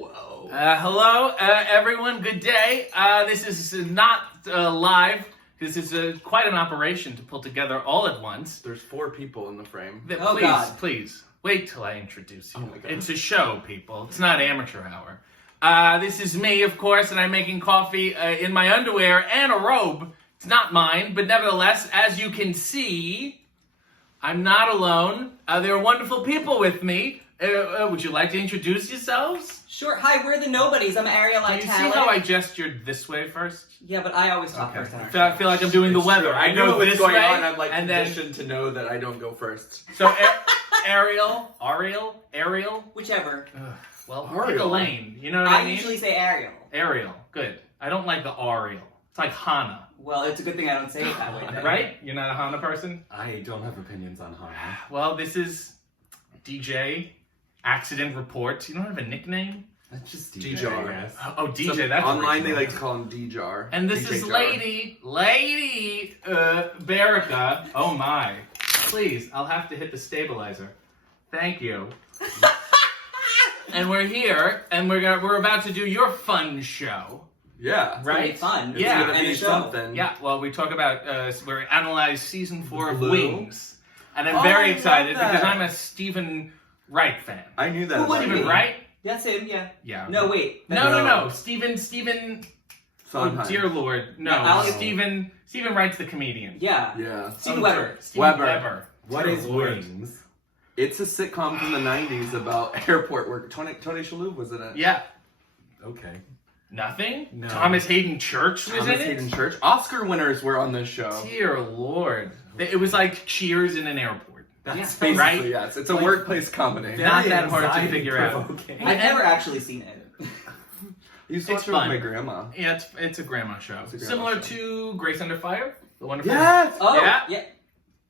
Whoa. Hello, everyone. Good day. This is not live. This is quite an operation to pull together all at once. There's 4 people in the frame. Please, God. please, wait till I introduce you. Oh my God. It's a show, people. It's not amateur hour. This is me, of course, and I'm making coffee in my underwear and a robe. It's not mine, but nevertheless, as you can see, I'm not alone. There are wonderful people with me. Would you like to introduce yourselves? Sure. Hi, we're the Nobodies. I'm Ariel Italic. Do you see how I gestured this way first? Yeah, but I always talk first. I feel like I'm doing the weather. I know go what's this going way, on. I'm like and then conditioned to know that I don't go first. so Ariel. Whichever. Well, pick a Ariel. lane. You know what I mean? usually say Ariel. Ariel. Good. I don't like the Ariel. It's like Hana, Well, it's a good thing I don't say it that way. Then. right? You're not a Hana person. I don't have opinions on Hana. Well, this is DJ Accident Reports. You don't have a nickname? That's just D-Jar. I guess. Oh, DJ. That's online they original. like to call him D-Jar. And this DJ is Jar. Leady Bearica. Oh my. Please, I'll have to hit the stabilizer. Thank you. And we're here, and we're about to do your fun show. Yeah. Right? Right? Fun. It's Yeah, gonna and be the show. something. Yeah, well, we talk about, we analyze season 4 of Blue. Wings. And I'm Oh, very I excited love that. because I'm a Stephen Wright fan. I knew that. Who about wouldn't you. Stephen Wright? That's him, yeah. Yeah. No, wait. No. Stephen, oh Sondheim. dear Lord. No, Alex- Stephen Wright's the comedian. Yeah. Yeah. Steven Weber. Stephen Weber. Weber. What Dear is Lord. Wings? It's a sitcom from the 90s about airport work. Tony Shalhoub was in it. Yeah. Okay. Nothing? No. Thomas Hayden Church was Thomas in it? Hayden Church. Oscar winners were on this show. Dear Lord. It was like Cheers in an airport. Yeah. Basically, Right? yes. It's a Like- workplace comedy. Not that hard to figure out. Anxiety-provoking. I've never actually seen it. I used to It's watch it with fun. my grandma. Yeah, it's a grandma show. It's a grandma Similar show. to Grace Under Fire, the wonderful Yes! Oh, Yeah. yeah.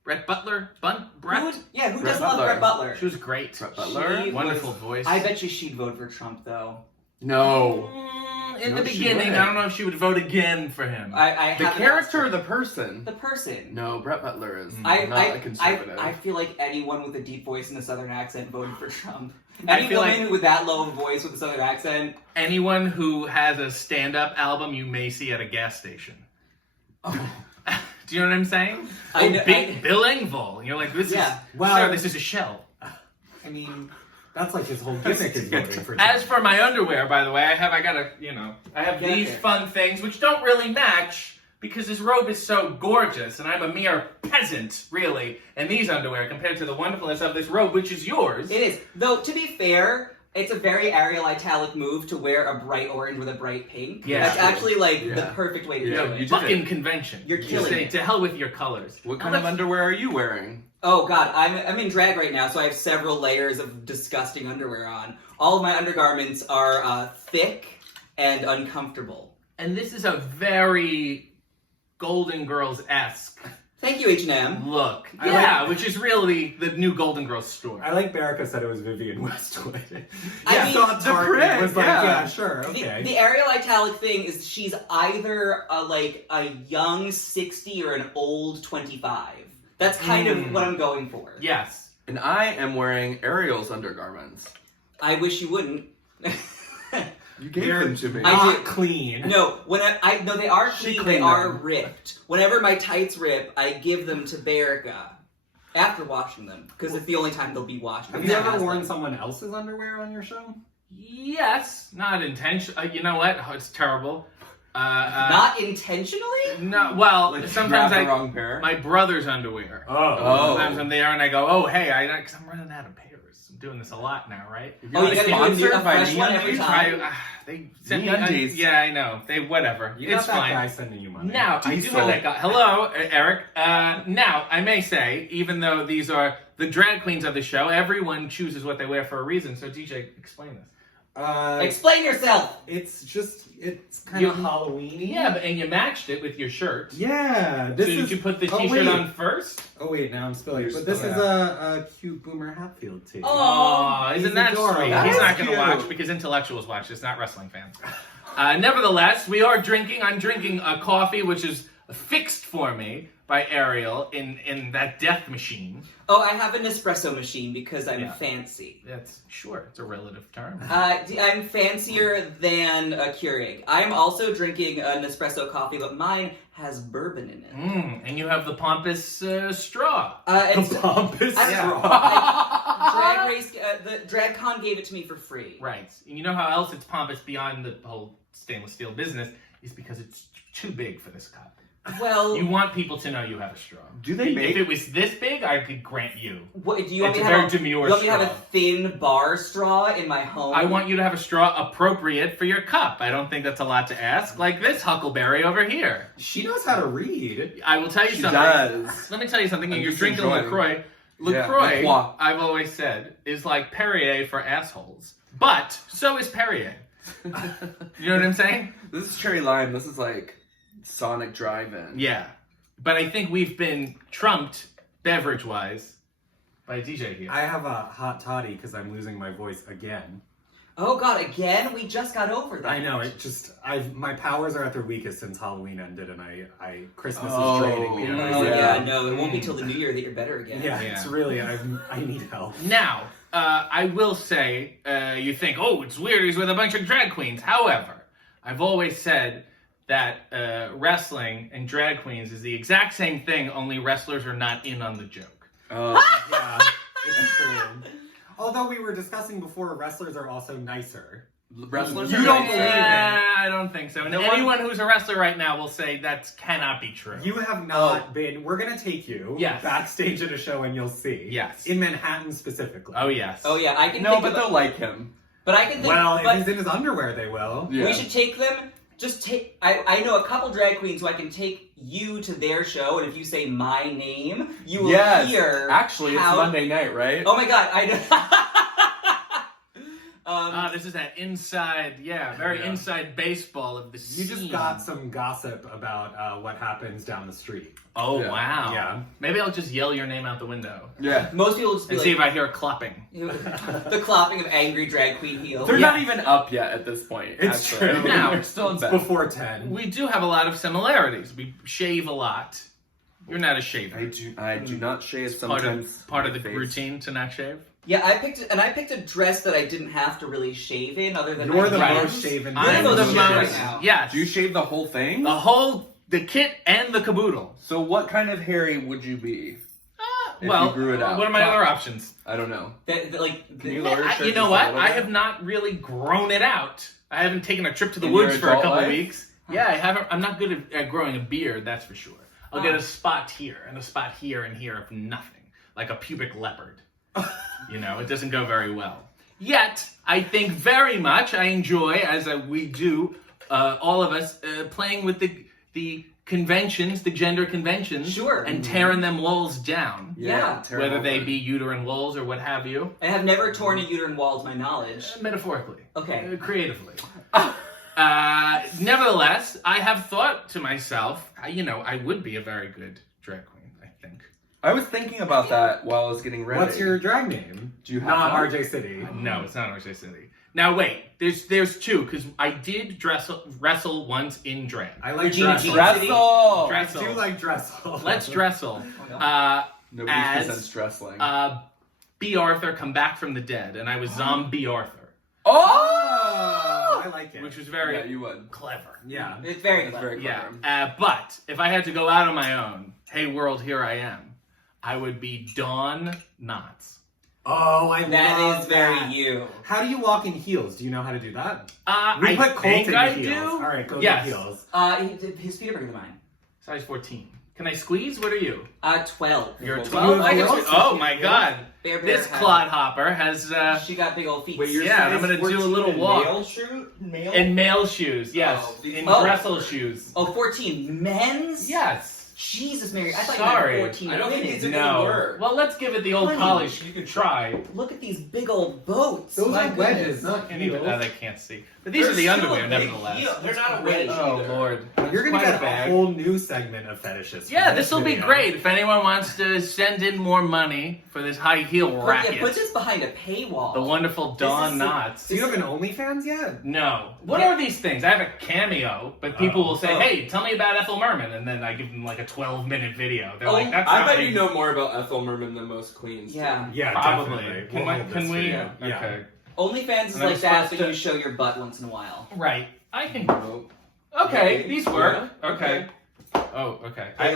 Brett Butler. Brett? Who Brett doesn't Brett love Butler. Brett Butler? She was great. Brett Butler. She- Wonderful was- voice. I bet you she'd vote for Trump, though. No. In No, the she beginning, wouldn't. I don't know if she would vote again for him. I The haven't character or asked the person? her. The person. No, Brett Butler is I not a conservative. I feel like anyone with a deep voice and a southern accent voted for Trump. I Any feel woman like- with that low of a voice with a southern accent. Anyone who has a stand-up album you may see at a gas station. Do you know what I'm saying? I know- Bill Engvall. You're like, this Yeah. is, Well- sir, this is a shell. I mean, that's like his whole gimmick is voting for As Trump. for my underwear, by the way, I have Get these there. fun things which don't really match because his robe is so gorgeous, and I'm a mere peasant, really, in these underwear compared to the wonderfulness of this robe, which is yours. It is. Though, to be fair, it's a very Ariel Italic move to wear a bright orange with a bright pink. Yeah. That's actually like the Yeah. perfect way to Yeah, do it. you did Fucking it. convention. You're You killing say, it. to hell with your colors. What Now kind of let's- underwear are you wearing? Oh god, I'm in drag right now, so I have several layers of disgusting underwear on. All of my undergarments are thick and uncomfortable. And this is a very Golden Girls-esque Thank you, H&M. look. I Yeah, which is really the new Golden Girls store. I like Bearica said it was Vivian Westwood. I mean, saw the Target print, was like, yeah. yeah, sure, okay. The Ariel Italic thing is she's either a young 60 or an old 25. That's kind of what I'm going for. Yes. And I am wearing Ariel's undergarments. I wish you wouldn't. You gave They're them to me. I not do. clean. No, no, they are She clean. They cleaned are them. ripped. Whenever my tights rip, I give them to Bearica after washing them because it's the only time they'll be washed. Have Because you it ever has worn them. someone else's underwear on your show? Yes. Not intentional. You know what? Oh, it's terrible. Not intentionally? No, well, Like, sometimes grab the wrong pair. my brother's underwear. Oh. Sometimes I'm there and I go, oh, hey, because I'm running out of pairs. I'm doing this a lot now, right? You're Oh, not you gotta do a new- a sponsored by fresh one every MeUndies? time. They sent me MeUndies. yeah, I know. They whatever. You It's got that fine. guy sending you money. Now, I do Diesel. have that guy. Hello, Eric. Now, I may say, even though these are the drag queens of the show, everyone chooses what they wear for a reason. So, DJ, explain this. Explain yourself. It's kind You- of Halloween-y. Yeah, and you matched it with your shirt. Yeah. So This did is, you put the oh, t-shirt wait. on first? Oh wait, now I'm spilling. You're But this is spilling a cute Boomer Hatfield tee. Oh, isn't he's that adorable. sweet? That He's is not going to cute. watch because intellectuals watch this, not wrestling fans. Nevertheless, we are drinking. I'm drinking a coffee, which is fixed for me by Ariel in that death machine. Oh, I have an espresso machine because I'm Yeah. fancy. That's sure, it's a relative term. I'm fancier than a Keurig. I'm also drinking an espresso coffee, but mine has bourbon in it. And you have the pompous straw. And The pompous I- straw. Drag Race, the Drag Con gave it to me for free. Right. And you know how else it's pompous beyond the whole stainless steel business is because it's too big for this cup. Well, You want people to know you have a straw. Do they make? If it was this big, I could grant you. what, do you want It's me a to very have? demure You want me to have a straw. thin bar straw in my home? I want you to have a straw appropriate for your cup. I don't think that's a lot to ask. Like this Huckleberry over here. She knows how to read. I will tell you She something. does. Let me tell you something. I'm You're just drinking enjoying. LaCroix. Yeah, LaCroix, LaCroix. I've always said, is like Perrier for assholes. But so is Perrier. You know what I'm saying? This is cherry lime. This is like Sonic Drive-In. Yeah. But I think we've been trumped, beverage-wise, by DJ here. I have a hot toddy because I'm losing my voice again. Oh God, again? We just got over that. I know, it just, my powers are at their weakest since Halloween ended and Christmas Oh, is draining me. Oh Yeah. yeah, no, it won't be till the new year that you're better again. Yeah, Yeah. it's really, I need help. Now, I will say, you think, oh, it's weird, he's with a bunch of drag queens. However, I've always said that wrestling and drag queens is the exact same thing, only wrestlers are not in on the joke. Oh. Yeah, it's true. Although we were discussing before, wrestlers are also nicer. Wrestlers You are don't nice. believe it. I don't think so. And No anyone who's a wrestler right now will say that cannot be true. You have not been, we're going to take you Yes. backstage at a show and you'll see. Yes. In Manhattan specifically. Oh, yes. Oh yeah, I can. No, think but of, they'll like him. But I can think. Well, but if he's in his underwear, they will. Yeah. we should take them. Just take. I know a couple drag queens who I can take you to their show, and if you say my name, you will Yes. hear. Actually, it's how- Monday night, right? Oh my God, I know. This is that inside, very Yeah. inside baseball of the You scene. just got some gossip about what happens down the street. Oh, Yeah. wow. Yeah. Maybe I'll just yell your name out the window Yeah. Most people just be and see if like I hear clapping. the clopping of angry drag queen heels. They're Yeah. not even up yet at this point. It's actually. true. Now, They're still in It's bed. before 10. We do have a lot of similarities. We shave a lot. You're not a shaver. I do not shave Part sometimes. of the face. routine to not shave. Yeah, I picked a dress that I didn't have to really shave in, other than You're my the Right. most shaven. I'm I'm the the most most. right now. Yes. Do you shave the whole thing? The kit and the caboodle. So what kind of hairy would you be? If Well, you grew it out. what are my other options? I don't know. Can you lower your shirt You know just a what? little I bit? have not really grown it out. I haven't taken a trip to the In woods your for a adult couple life? weeks. Yeah, I haven't. I'm not good at growing a beard, that's for sure. I'll get Ah. a spot here and a spot here and here of nothing, like a pubic leopard. You know, it doesn't go very well. Yet, I think very much I enjoy, as we do, all of us, playing with the conventions, the gender conventions, Sure. and tearing them walls down. Yeah. terrible. Whether they be uterine walls or what have you, I have never torn a uterine wall to my knowledge. metaphorically, Okay. creatively. Nevertheless, I have thought to myself, I would be a very good drag queen, I think. I was thinking about that while I was getting ready. What's your drag name? Do you have Not one? RJ City. No, it's not RJ City. Now wait, there's two, because I did wrestle once in drag. I like Regina Dressel. George. Dressel! Dressel. I do like Dressel. Let's dressel. Nobody As, presents wrestling. B. Arthur come back from the dead, and I was Zombie Arthur, Oh, I like it. which was very yeah, you would. clever. Yeah. It's very That's clever. very Yeah, clever. but if I had to go out on my own, hey world, here I am, I would be Dawn Knotts. Oh, I That love is very that. you. How do you walk in heels? Do you know how to do that? We I put Colt think in I heels. do. All right, go Yes. to heels. His feet are bigger than mine. Size 14. Can I squeeze? What are you? 12. You're You 12? have I guess heels? oh my god. Bear This had- clodhopper has She got big old feet. Wait, you're Yeah, I'm size gonna do a 14 little in walk. Male shoe? Male? in male shoes, yes. Oh, these- in Oh. Dressel shoes. Oh, 14 men's? Yes. Jesus, Mary, I thought Sorry. you had 14 I don't think women. these are gonna work. Well, let's give it the old Honey. polish. You could try. Look at these big old boats. Those My are wedges, goodness. not Can't even, heels. they can't see. But these are the underwear, nevertheless. They're not a wedge Oh, either. Lord. You're gonna Quite get a a bag. whole new segment of fetishes. Yeah, from this will be video. great. If anyone wants to send in more money for this high heel racket. Put this behind a paywall. The wonderful Dawn is- Knotts. Do you have an OnlyFans yet? No. What are these things? I have a cameo, but people will say, Oh. hey, tell me about Ethel Merman, and then I give them like a 12-minute video. They're Oh, like, that's I not bet me. you know more about Ethel Merman than most queens. do. Yeah. Yeah, Probably. definitely. Can, We'll hold can this we? video. Yeah. Okay. OnlyFans is And I'm like that, supposed but to- you show your butt once in a while. Right. I can. Oh. Okay, these work. Yeah. Okay. Oh, okay. Hey,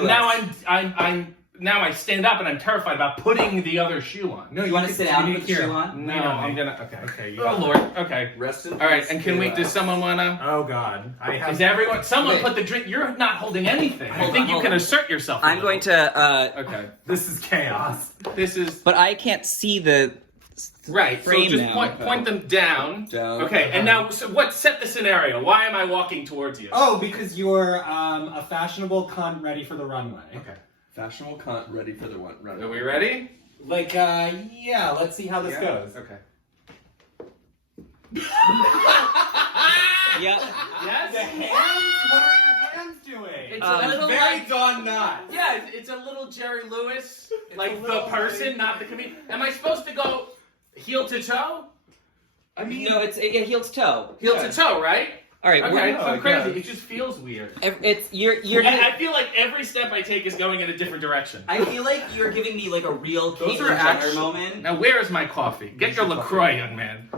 Now I stand up and I'm terrified about putting the other shoe on. No, You want to could- sit down you and put need the here. shoe on? No, Lean on I'm me. gonna. Okay. Okay, you Oh got it. Lord. Okay. Rest in All right. peace, And can we? Kayla. Does someone wanna? Oh God, I have. Is everyone? Someone Wait. put the drink. You're not holding anything. I Hold think on, you hold can on. assert yourself. a I'm little. going to, Okay. This is chaos. This is but I can't see the right. So frame just now. point them down. Down. Okay. And now, so what? Set the scenario. Why am I walking towards you? Oh, because you're a fashionable cunt ready for the runway. Okay. Fashionable cunt ready for the one. Are we ready? Like, yeah. Let's see how this Yeah. goes. Okay. Yep. Yes. The hands? What are your hands doing? It's Um, a little Very like, Dawn Knott. yeah, it's a little Jerry Lewis, like a the little person, not the comedian. Am I supposed to go heel to toe? I mean, No, it's heel to toe. Heel Yeah. to toe, right? All right, Okay, we're- so I I'm crazy. guess. It just feels weird. it's you're. And I feel like every step I take is going in a different direction. I feel like you're giving me like a real Those Caitlyn are Jenner actually- moment. Now, where is my coffee? Get your LaCroix, young man.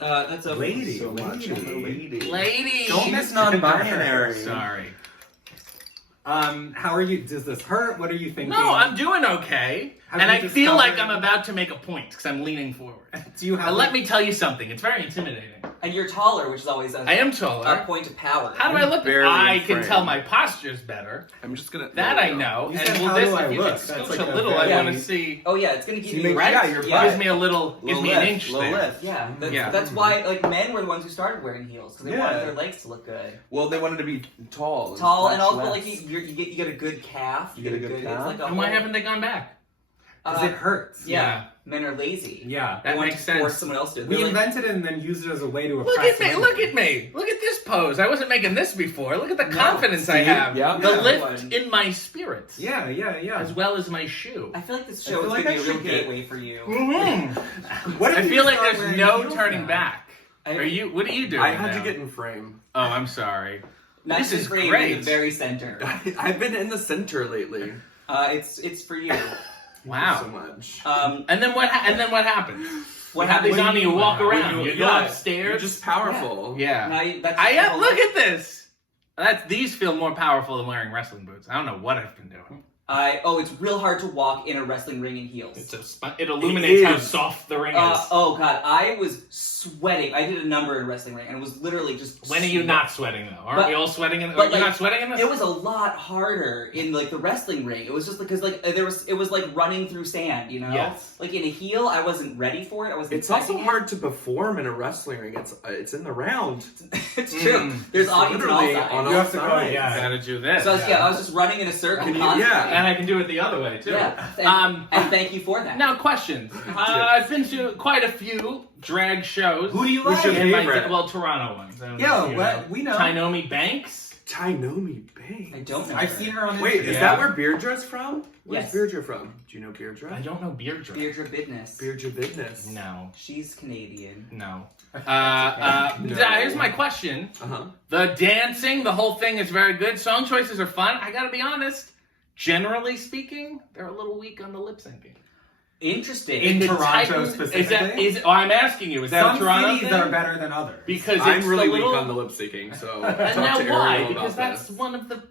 That's a Lady. so much. Lady. Lady! Don't miss non-binary. Sorry. How are you? Does this hurt? What are you thinking? No, I'm doing okay. Have And you I feel like discovered- I'm about to make a point because I'm leaning forward. Do you have? And let me tell you something. It's very intimidating. And you're taller, which is always I am a taller. point of power. How do I look? barely I in can frame. tell my posture's better. I'm just gonna. That there I we go. know. You And said, will how this, do I if you look? could That's scooch like a a little, I very- want to see. Oh yeah, it's gonna give So you you make- Right? yeah, your yeah. Gives me a little, gives Little me an lift, inch little there. lift. Yeah, that's, Yeah. that's why like men were the ones who started wearing heels because they wanted Yeah. their legs to look good, Well, they wanted to be tall. tall, and much also less. like you get a good calf. You get a good calf? It's like a And why whole- haven't they gone back? Because it hurts. Yeah, men are lazy. Yeah. That They want makes to force sense. someone else to. We They're like, invented it and then used it as a way to Look oppress at me! women. Look at me! Look at this pose. I wasn't making this before. Look at the confidence I see? have. Yeah. The Yeah. lift in my spirits. Yeah, yeah. As well as my shoe. I feel like this I show feel is like gonna I be a real should get- gateway for you. What if I you feel like start there's wearing no heels turning now? back. Are you? What are you doing? I had now? to get in frame. Oh, I'm sorry. Not This just is frame, great. in the very center. I've been in the center lately. It's for you. Wow. So much. And then what? And then what happens? What you have these happens- on and you walk When around. You go yeah, upstairs. You're just powerful. Yeah. Now you, that's I the am. whole- Look at this. These feel more powerful than wearing wrestling boots. I don't know what I've been doing. It's real hard to walk in a wrestling ring in heels. It illuminates how is. soft the ring is. Oh god, I was sweating. I did a number in a wrestling ring, and it was literally just. When are you not sweating though? Aren't But- we all sweating in? but, You're like, not sweating in this? It was a lot harder in like the wrestling ring. It was just because like it was like running through sand, you know. Yes. Like in a heel, I wasn't ready for it. I wasn't. It's also expecting hard to perform in a wrestling ring. It's in the round. it. It's true. There's It's audience on all literally sides. on You all have to go, sides. yeah. Gotta do this. So I was just running in a circle Can you- constantly. yeah. And I can do it the other way too. Yeah. And thank you for that. Now, questions. I've been to quite a few drag shows. Who do you Who's like? your in my- favorite? well, Toronto ones. I don't know Yo, if you what? We know. Tainomi Banks. Tainomi Banks. I don't know. I've her. seen her on Wait, Instagram. is that where Beardra's from? Where's Yes. Beardra from? Do you know I Beardra? don't know beer drink. Deirdre Bidness. Beardra Business. No. She's Canadian. No. No. Here's my question. Uh-huh. The dancing, the whole thing is very good. Song choices are fun. I gotta be honest. Generally speaking, they're a little weak on the lip syncing. Interesting. In It Toronto tightens- specifically? I'm asking you, is that Some a Toronto cities thing? are better than others. Because I'm it's really the weak little... on the lip syncing, so And talk now to why? Ariel Because about that's this. one of the...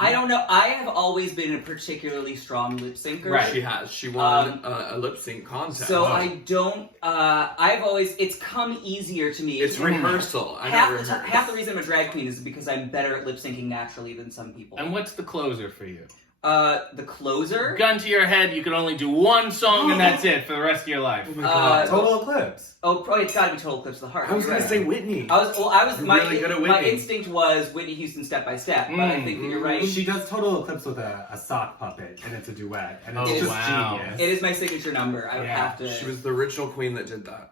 I don't know. I have always been a particularly strong lip syncer. Right. She has. She won a lip sync contest. So I don't. I've always. It's come easier to me. It's rehearsal. I half don't the, rehearse. half the reason I'm a drag queen is because I'm better at lip syncing naturally than some people. And what's the closer for you? The closer. Gun to your head, you can only do one song and that's it for the rest of your life. Oh my God. Total Eclipse. Oh, probably it's gotta be Total Eclipse of the Heart. I was gonna Right. say Whitney. I was You're my, really good at my Whitney. instinct was Whitney Houston Step by Step, but I think that you're right. She does Total Eclipse with a sock puppet, and it's a duet, and it's Oh, just wow. genius. It is my signature number. I would Yeah, have to. She was the original queen that did that.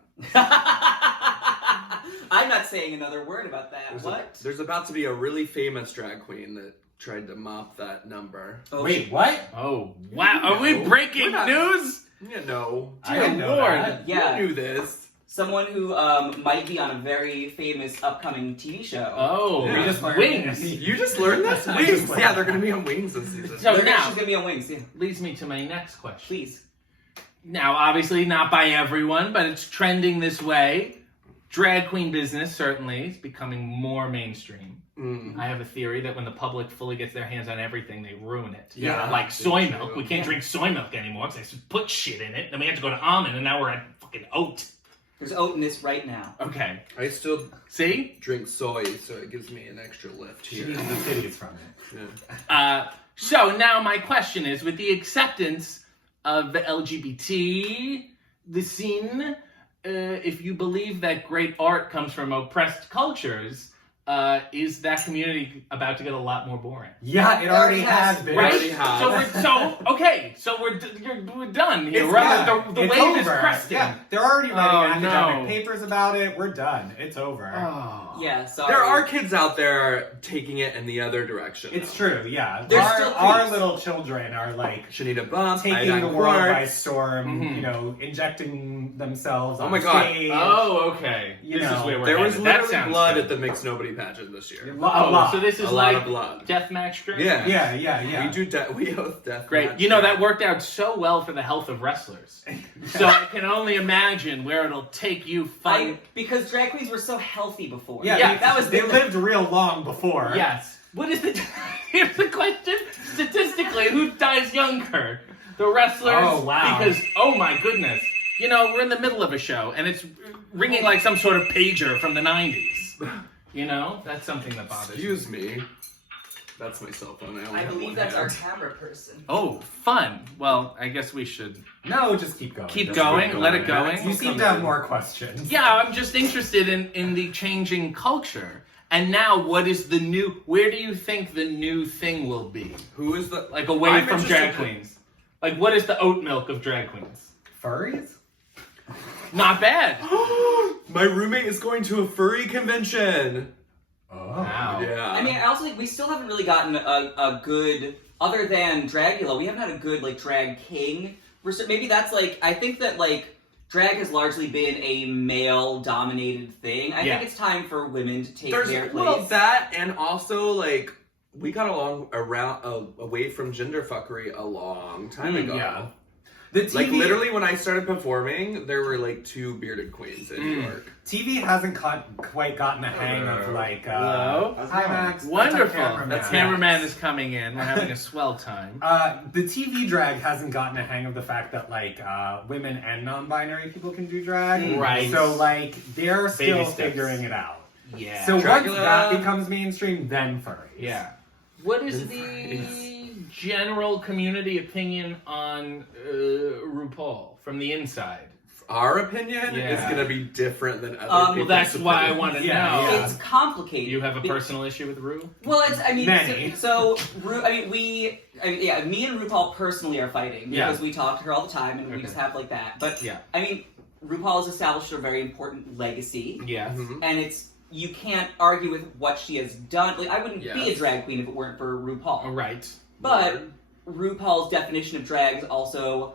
I'm not saying another word about that. There's about to be a really famous drag queen that tried to mop that number. Oh, Wait, what? Oh, wow. Are we breaking We're not- news? Yeah, no. I didn't know Lord. that. Yeah. You knew this. Someone who might be on a very famous upcoming TV show. Oh, Yeah. We just learned- Wings. You just learned this? I just Wings. learned Yeah, that. they're gonna be on Wings this season. So She's now, gonna be on Wings. Yeah. leads me to my next question. Please. Now, obviously, not by everyone, but it's trending this way. Drag queen business certainly is becoming more mainstream. Mm. I have a theory that when the public fully gets their hands on everything, they ruin it. Yeah. Like soy True. milk. We can't Yeah. drink soy milk anymore because they put shit in it. Then we have to go to almond, and now we're at fucking oat. There's oat in this right now. Okay. I still See? drink soy, so it gives me an extra lift She here. needs the titties from it. Yeah. So now my question is, with the acceptance of the LGBT, the scene, if you believe that great art comes from oppressed cultures, is that community about to get a lot more boring? Yeah, it already has been. Right? already have. So we're done here. It's, Right? yeah, The it's wave is over. cresting. Yeah, they're already writing Oh, academic no. papers about it. We're done. It's over. Oh. Yeah, sorry. There are kids out there taking it in the other direction. It's though. true, yeah. There's Our, still our creeps. little children are like Shanita Bump, taking Iodine the world by Quartz. storm, Mhm. you know, injecting themselves Oh on my God. stage. Oh, okay. You This is know, where we're There was headed. That literally sounds blood good. at the Mixed Nobody pageant this year. A Oh, lot. so this is A lot like of blood. deathmatch drag? Yeah. Yeah. We do we host death. Great. match You know, there. that worked out so well for the health of wrestlers. So I can only imagine where it'll take you fighting. Because drag queens were so healthy before. Yeah, Yeah, that was they lived real long before. Yes. What is the... Here's the question. Statistically, who dies younger? The wrestlers? Oh, wow. Because, oh my goodness. You know, we're in the middle of a show, and it's ringing like some sort of pager from the 90s. You know? That's something that bothers me. Excuse me. That's my cell phone. I only I have believe one that's our hand. camera person. Oh, fun. Well, I guess we should No, just keep going. keep Just going. keep Let it going. going. You seem to have more questions. Yeah, I'm just interested in the changing culture. And now, what is the new... Where do you think the new thing will be? Who is the Like, away I'm from interested drag in- queens. Like, what is the oat milk of drag queens? Furries? Not bad. My roommate is going to a furry convention. Oh. Wow. Yeah. I mean, I also think we still haven't really gotten a good, other than Dragula, we haven't had a good, like, drag king. Maybe that's, like, I think that, like, drag has largely been a male-dominated thing. I Yeah. think it's time for women to take There's their place. well that and also like we got away from gender fuckery a long time ago. Yeah. The TV, Like literally when I started performing, there were like 2 bearded queens in New York. TV hasn't quite gotten the hang of like. Hello? Hi Max. Wonderful. That's our cameraman. The cameraman is coming in. We're having a swell time. The TV drag hasn't gotten a hang of the fact that like women and non-binary people can do drag. Right. So like they're still steps. figuring it out. Yeah. So once Dragula- that becomes mainstream, then furries. Yeah. What is the Nice. general community opinion on RuPaul from the inside? Our opinion is Yeah. going to be different than other Well, people's Well, that's why I opinion. want to Yeah, know. yeah. It's complicated. You have a personal issue with Ru? Well, it's, I mean, Many. me and RuPaul personally are fighting Yeah. because we talk to her all the time and we Okay. just have like that. But, Yeah. I mean, RuPaul has established a very important legacy. Yes. Mhm. And you can't argue with what she has done. Like, I wouldn't be a Yes. drag queen if it weren't for RuPaul. All right. But RuPaul's definition of drag is also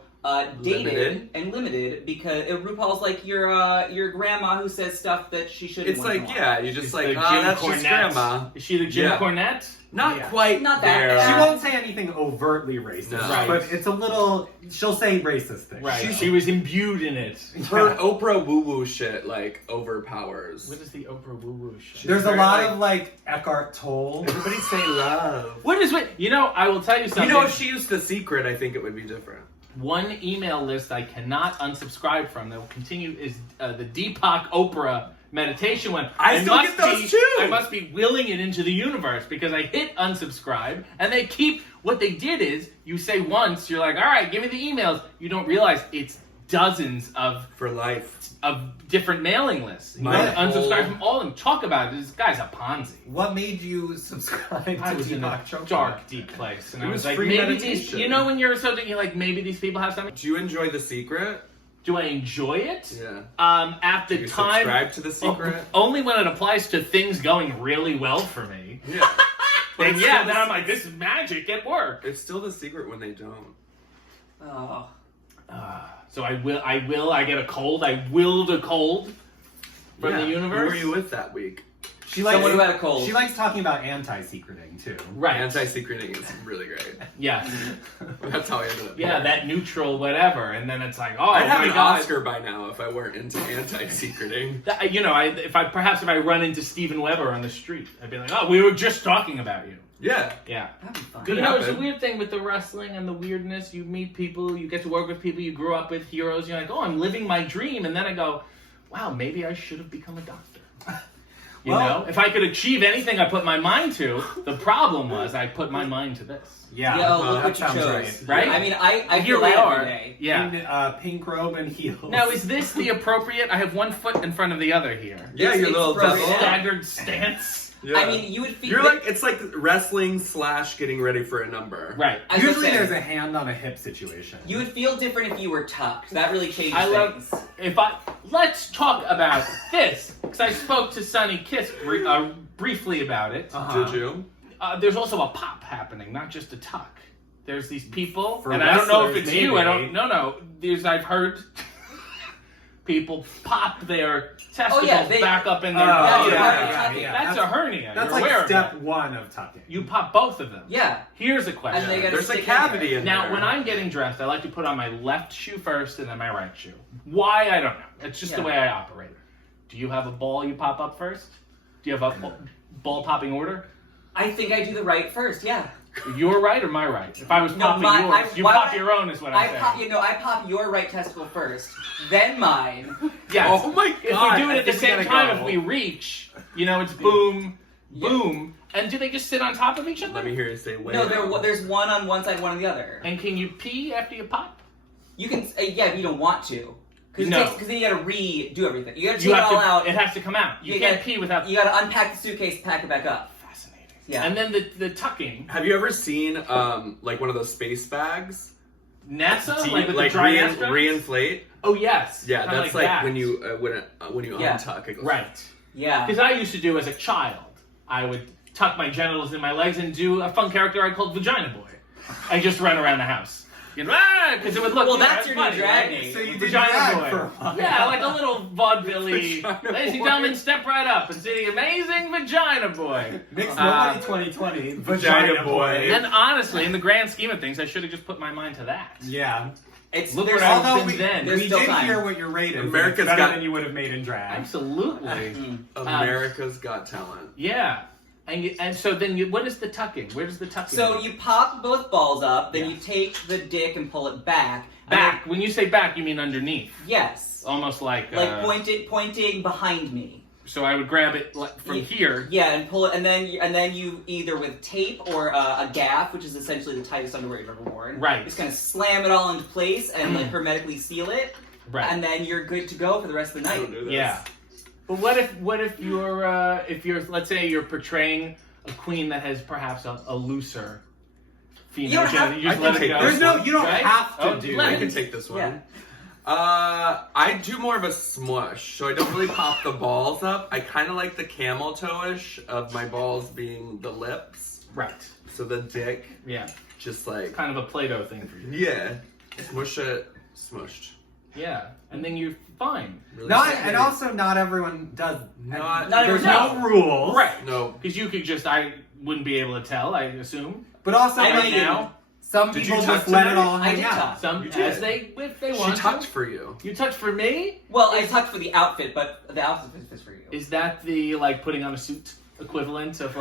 dated Limited. and limited because RuPaul's like your grandma who says stuff that she shouldn't. It's once in like, a while. yeah, you just She's like, the oh, Jim that's just Cornette. grandma. Is she the Jim Yeah. Cornette? Not Yeah. quite Not that there. bad. She won't say anything overtly racist, No. Right. but it's a little. She'll say racist things. Right. She was imbued in it. Her Yeah. Oprah woo-woo shit, like, overpowers. What is the Oprah Woo Woo shit? There's a very, lot like- of like Eckhart Tolle. Everybody say love. What is it? You know, I will tell you something. You know, if she used The Secret, I think it would be different. One email list I cannot unsubscribe from that will continue is the Deepak Oprah meditation one. I still get those too. I must be willing it into the universe because I hit unsubscribe, and they keep. What they did is, you say once, you're like, all right, give me the emails. You don't realize it's dozens of For life. different mailing lists. You My have to unsubscribe whole- from all of them. Talk about it. This guy's a Ponzi. What made you subscribe to I was in a Deepak Chopra? dark, deep place, and It I was was like, free maybe meditation. these. You know, when you're so you're like, maybe these people have something. Do you enjoy The Secret? Do I enjoy it? Yeah. At Do the you time, subscribe to The Secret? only when it applies to things going really well for me. Yeah. But And it's yeah, still then the- I'm like, this is magic at work. It's still The Secret when they don't. Oh. So I get a cold. I willed a cold from the universe. Who were you with that week? She likes, Someone who had a cold. She likes talking about anti-secreting too. Right. Anti-secreting is really great. Yeah. That's how I ended up. Yeah, that neutral whatever. And then it's like, oh I'd have my an God. Oscar by now if I weren't into anti-secreting. You know, if I run into Steven Weber on the street, I'd be like, oh, we were just talking about you. Yeah. Yeah. That'd be fun. Good. You know, it's a happen. weird thing with the wrestling and the weirdness. You meet people, you get to work with people you grew up with, heroes. You're like, oh, I'm living my dream. And then I go, wow, maybe I should have become a doctor. You Well- know, if I could achieve anything I put my mind to, the problem was I put my mind to this. Yeah, Yeah, look that what you sounds chose. Right? I mean, I Here feel we that are. every day. Yeah. In pink robe and heels. Now, is this the appropriate? I have one foot in front of the other here. Yeah, It's- your it's little frozen. devil. Staggered stance. Yeah. I mean, you would feel. You're like, it's like wrestling / getting ready for a number. Right. I was gonna Usually say, there's a hand on a hip situation. You would feel different if you were tucked. That really changes I love. things. Let's talk about this because I spoke to Sonny Kiss briefly about it. Uh-huh. Did you? There's also a pop happening, not just a tuck. There's these people, For and I don't know if wrestlers, it's you. I maybe. don't. No. I've heard people pop their testicles they- back up in their. yeah, body. yeah. That's a hernia. That's You're aware like of step that. one of tucking. You pop both of them. Yeah. Here's a question. And they gotta There's a stick in cavity in Now, there. when I'm getting dressed, I like to put on my left shoe first and then my right shoe. Why? I don't know. It's just the Yeah. way I operate. Do you have a ball you pop up first? Do you have a ball popping order? I think I do the right first. Yeah. Your right or my right? If I was No, popping my- yours, you why pop would your own is what I'm saying. I pop your right testicle first, then mine. Yes. Oh my If God, we do it I at the think we same gotta time, go. if we reach, it's boom, boom. And do they just sit on top of each other? Let me hear you say, wait. No, there's one on one side, one on the other. And can you pee after you pop? You can, yeah, if you don't want to, because No. then you gotta redo everything. You gotta take You it have all to. out. It has to come out. You You can't gotta- pee without. You gotta unpack the suitcase, pack it back up. Fascinating. Yeah. And then the tucking. Have you ever seen like one of those space bags? NASA, Do like you, with like the dry aspects? reinflate? Oh yes. Yeah, Kinda that's like that. when you Yeah. untuck. It goes, Right. Yeah. Because I used to do as a child. I would tuck my genitals in my legs and do a fun character I called Vagina Boy. I just run around the house. Because it would look. Well, that's your new funny, drag right? name. So you did Vagina drag Boy. for a while. Yeah, like a little vaudeville-y. Vagina Ladies and Boy. gentlemen, step right up and see the amazing Vagina Boy. Mixed Uh, Nobody 2020, Vagina Vagina Boy. And honestly, in the grand scheme of things, I should have just put my mind to that. Yeah. It's Look there's what I've all been Although we, then. There's we still did time. hear what your rate is. America's It's better got- than you would have made in drag. Absolutely. America's Got Talent. Yeah. And so then what is the tucking? Where does the tucking So go? you pop both balls up, then Yeah. you take the dick and pull it back. And Back. When you say back, you mean underneath. then- yes. Almost like Pointing behind me. So I would grab it from Yeah. here. Yeah, and pull it, and then you either with tape or a gaff, which is essentially the tightest underwear you've ever worn. Right. Just kind of slam it all into place and like hermetically seal it, Right. and then you're good to go for the rest of the night. Don't do this. Yeah. But what if you're let's say you're portraying a queen that has perhaps a looser female You don't have- genital, you just I let can it take go. this There's no, you don't Right? have to Oh, do let I him- can take this one. Yeah. I do more of a smush, so I don't really pop the balls up. I kind of like the camel toe-ish of my balls being the lips. Right. So the dick, Yeah. just like, Kind of a Play-Doh thing for you. yeah, smush it, smushed. Yeah. And then you're fine. Really Not, sexy. and also not everyone does. Not There's everyone no rules. Right. No. Because you could I wouldn't be able to tell, I assume. But also, I like, mean, now, some Did people you just tuck let it tonight? all I hang did out. tuck. some You did. if they She want tucked to. for you. You touched for me? Well, I tucked for the outfit, but the outfit is for you. Is that the putting on a suit equivalent of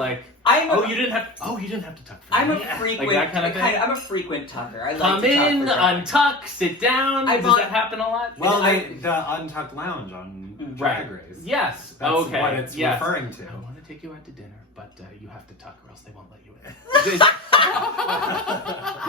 You didn't have to tuck. For I'm me. a frequent. Like that kind of thing. I'm a frequent tucker. I like Come to tuck in, for drag. untuck, sit down. Does that happen a lot? Well, the Untucked Lounge on Drag Race. Yes. That's okay. what it's referring to. I want to take you out to dinner, but you have to tuck or else they won't let you in. Does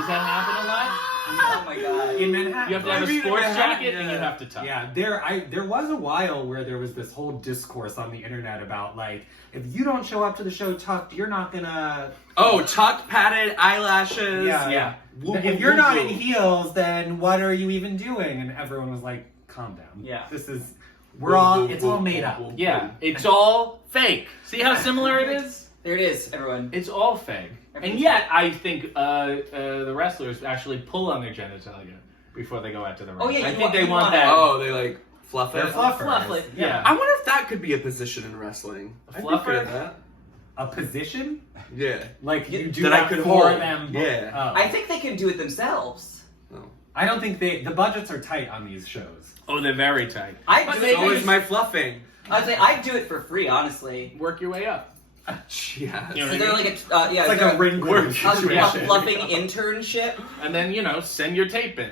that happen a lot? Oh my god. In Manhattan. You have to have a sports jacket and you have to tuck. Yeah, there was a while where there was this whole discourse on the internet about like, if you don't show up to the show tucked, you're not gonna. Oh, tucked, padded, eyelashes. Yeah. If you're not in heels, then what are you even doing? And everyone was like, calm down. Yeah. This is, it's all made up. Yeah, it's all fake. See how similar it is? There it is, everyone. It's all fake. And yet, I think the wrestlers actually pull on their genitalia before they go out to the ring. Oh, yeah, I you think want- they you want want that. Oh, they like fluff They're it. fluffers. Fluff it. Yeah. I wonder if that could be a position in wrestling. I'd be Fluffer? good at that. A position? Yeah. Like you do That that I could for hold. them. Yeah. Oh. I think they can do it themselves. I don't think the budgets are tight on these shows. Oh, they're very tight. I'd But do they it. So is my fluffing. I'd say I'd do it for free, honestly. Work your way up. Yes. You know what Is I there mean? like a It's like a ring Work a situation. fluffing internship? And then, send your tape in.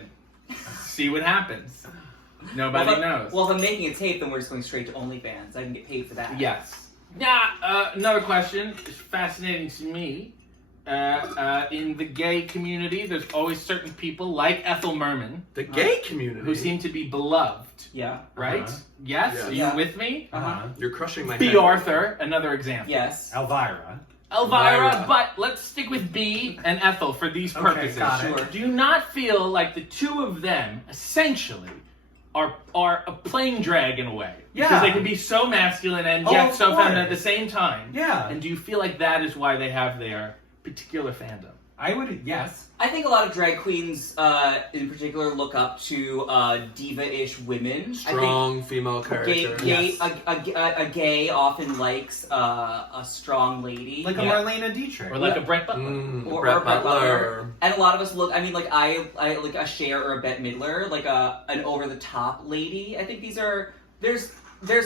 See what happens. Nobody knows. Well, if I'm making a tape, then we're just going straight to OnlyFans. I can get paid for that. Yes. Now, another question is fascinating to me. In the gay community, there's always certain people like Ethel Merman The gay community. who seem to be beloved, Yeah. right? Uh-huh. Yes? Yeah. Are you Yeah. with me? Uh-huh. You're crushing my B. head. Arthur, another example. Yes. Elvira. Elvira, Elvira. but let's stick with B and Ethel for these Okay, purposes. got it. Sure. Do you not feel like the two of them essentially are a playing drag in a way? Because Yeah. they can be so masculine and Oh, yet of so feminine at course. the same time. Yeah. And do you feel like that is why they have their particular fandom? I would, yes. I think a lot of drag queens, in particular, look up to diva-ish women. Strong female I think character. a gay often likes a strong lady. Like a Yeah. Marlene Dietrich. Or like a Brett Butler? Or Brett Brett Butler. Butler. And a lot of us look. I mean, like I like a Cher or a Bette Midler, like an over the top lady. I think these are there's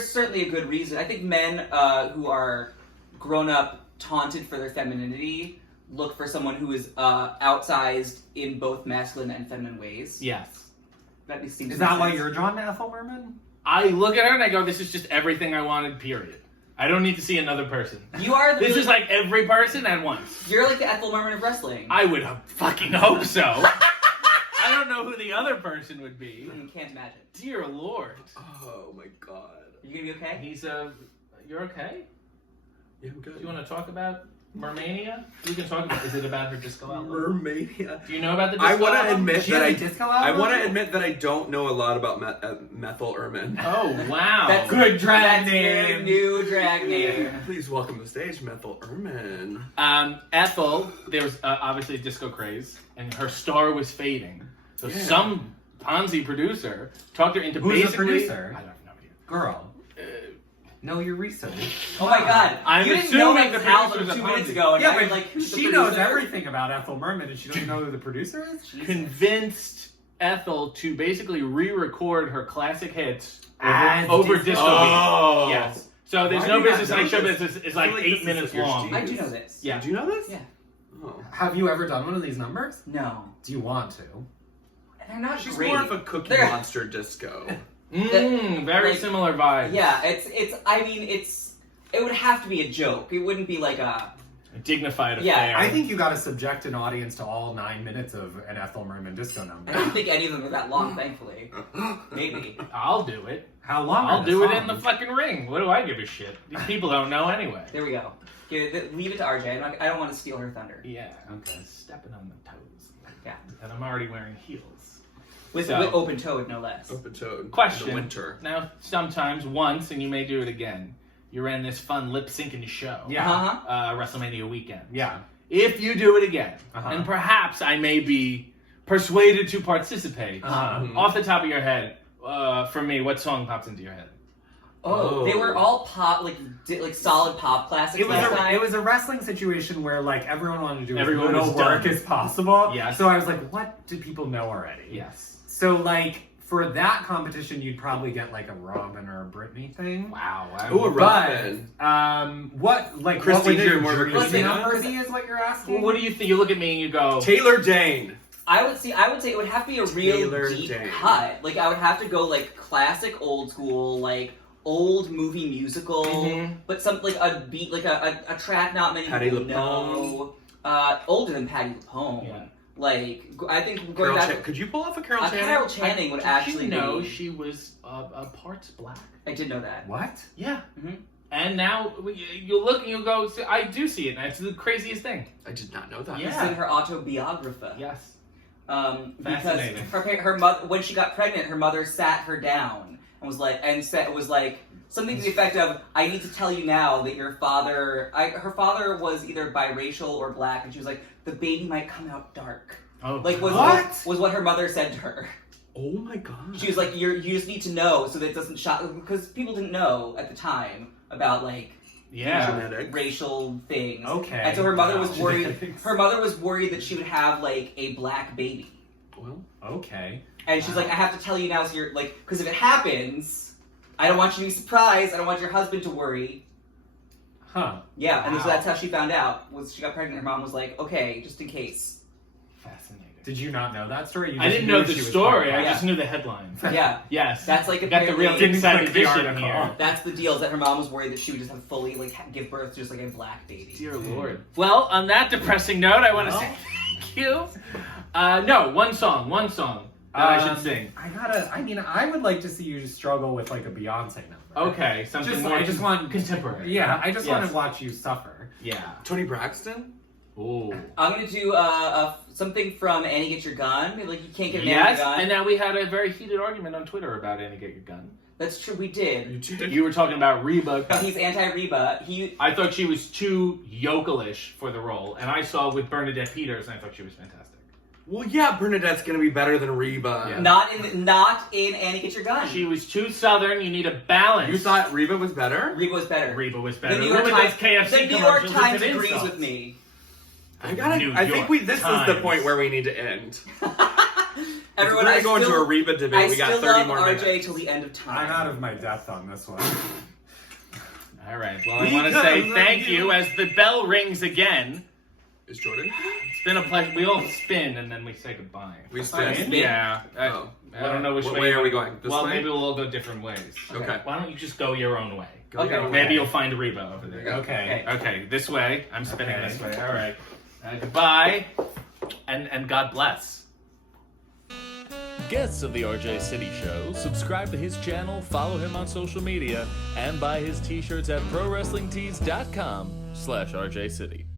certainly a good reason. I think men who are grown up taunted for their femininity look for someone who is outsized in both masculine and feminine ways. Yes. That seems. Is to that make why sense. you're drawn to Ethel Merman? I look at her and I go, this is just everything I wanted, period. I don't need to see another person. You are. This is like every person at once. You're like the Ethel Merman of wrestling. I would fucking hope so. I don't know who the other person would be. Can't imagine. Dear Lord. Oh my god. Are you gonna be okay? He's you're okay? Yeah, I'm good. Do you want to talk about Mermania? We can talk about. Is it about her disco album? Mermania. Do you know about the disco I want to album? admit She that has a disco album? I want to admit that I don't know a lot about Methel Erman. Oh wow! That's Good drag That's your name. new drag name. Please welcome to the stage, Methel Erman. Ethel, there was obviously a disco craze, and her star was fading. So Yeah. some Ponzi producer talked her into Who's the basically. producer? I don't have no idea. Girl. Know your research. Oh my god. I'm you didn't know assuming that the this album producer's 2 a minutes Ponzi. ago, and Yeah, now you're but like, who's the she knows producer? everything about Ethel Merman and she doesn't know who the producer is? Jesus. Convinced Ethel to basically re-record her classic hits As over disco. disco Oh. beats. Yes. So there's Why no do you not business know like show this? business is I like feel like 8 this is minutes your long. genius. I do know this. Yeah. Did you know this? Yeah. Oh. Have you ever done one of these numbers? No. Do you want to? They're not She's great. more of a Cookie They're- Monster disco. Very like- similar vibes. Yeah, it would have to be a joke. It wouldn't be like a... A dignified Yeah, affair. I think you gotta subject an audience to all 9 minutes of an Ethel Merman disco I number. don't think any of them are that long, thankfully. Maybe. I'll do it. How long I'll are do the it in the songs? fucking ring. What do I give a shit? These people don't know anyway. There we go. Leave it to RJ. I don't want to steal her thunder. Yeah. Okay. Stepping on the toes. Yeah. And I'm already wearing heels. With So- open-toed, no less. Open-toed. Question. In the winter. Now, sometimes, once, and you may do it again, you ran this fun lip-syncing show. Yeah. Uh-huh. WrestleMania weekend. Yeah. If you do it again, Uh-huh. and perhaps I may be persuaded to participate, Uh-huh. off the top of your head, for me, what song pops into your head? Oh, they were all pop, like solid pop classics It was last time. it was a wrestling situation where like everyone wanted to do as Everyone little was work done. as possible. Yes. So I was like, what do people know already? Yes. So like for that competition, you'd probably get like a Robin or a Britney thing. Wow. Ooh, a Robin. What like Christina, what would you're you more of a dream Christina? of her be is what you're asking? What do you think? You look at me and you go, Taylor Dane. I would say it would have to be a real Taylor deep Dane. cut. Like I would have to go like classic old school, like old movie musical, Mhm. but some like a beat, like a track not many Patti people know. Older than Patti LuPone. Yeah. Like I think going Carol back, Could you pull off a Carol Channing? Carol Channing would Did actually you know be. she was parts black? I did know that. What? Yeah. Mhm. And now you look and you go, I do see it. And it's the craziest thing. I did not know that. Yeah. It's in her autobiography. Yes. Because Fascinating. her mother, when she got pregnant, her mother sat her down and was like something to the effect of, "I need to tell you now that your father, her father was either biracial or black," and she was like, "The baby might come out dark." Oh, Like was what her mother said to her. Oh my god. She was like, you just need to know so that it doesn't shock," because people didn't know at the time about like yeah. Genetics. racial things. Okay. And so her mother was Wow. worried. Genetics. Her mother was worried that she would have like a black baby. Well, Okay. And she's Wow. like, I have to tell you now, so you're like, because if it happens, I don't want you to be surprised. I don't want your husband to worry. Huh. Yeah, and so Wow. that's how she found out. Was she got pregnant? Her mom was like, okay, just in case. Fascinating. Did you not know that story? You I just didn't knew know the she was story. part I Yeah. just knew the headline. Yeah, Yes. that's like I got the real apparently- Didn't inside click the edition article. here. that's the deal. Is that her mom was worried that she would just have fully like give birth to just like a black baby. Dear Lord. Well, on that depressing note, I want to Well. say thank you. No, one song that I should sing. I would like to see you struggle with like a Beyonce number. Okay, something Just- more I just want- contemporary. Yeah, I just want Yes. to watch you suffer. Yeah. Tony Braxton? Ooh. I'm gonna do something from Annie Get Your Gun. Like you can't get an Annie Yes, gun. and now we had a very heated argument on Twitter about Annie Get Your Gun. That's true. We did. You two did? You were talking about Reba. He's anti-Reba. I thought she was too yokelish for the role, and I saw with Bernadette Peters, and I thought she was fantastic. Well, yeah, Bernadette's gonna be better than Reba. Yeah. Not in Annie Get Your Gun. She was too southern. You need a balance. You thought Reba was better? Reba was better. Reba was The better. New The York woman Times, does KFC the New York commercials. Times It's an agrees insult. with me. New I think York this is the Times. point where we need to end. Everyone, if I we're going still, to a Reba debate, I we got still 30 love more RJ minutes. till the end of time. I'm out of my depth on this one. All right. Well, I want to say Because thank of you you. as the bell rings again. Is Jordan? It's been a pleasure. We all spin and then we say goodbye. We Fine. spin. Yeah. Oh. I don't know which What way. way you are we wanna- going? This well, way? maybe we'll all go different ways. Okay. Why don't you just go your own way? Go Okay. your own Maybe way. you'll find Reba over there. Okay. Okay, this way. I'm spinning Okay. this way. All right. Goodbye, and God bless. Guests of the RJ City Show, subscribe to his channel, follow him on social media, and buy his t-shirts at prowrestlingtees.com/RJ City.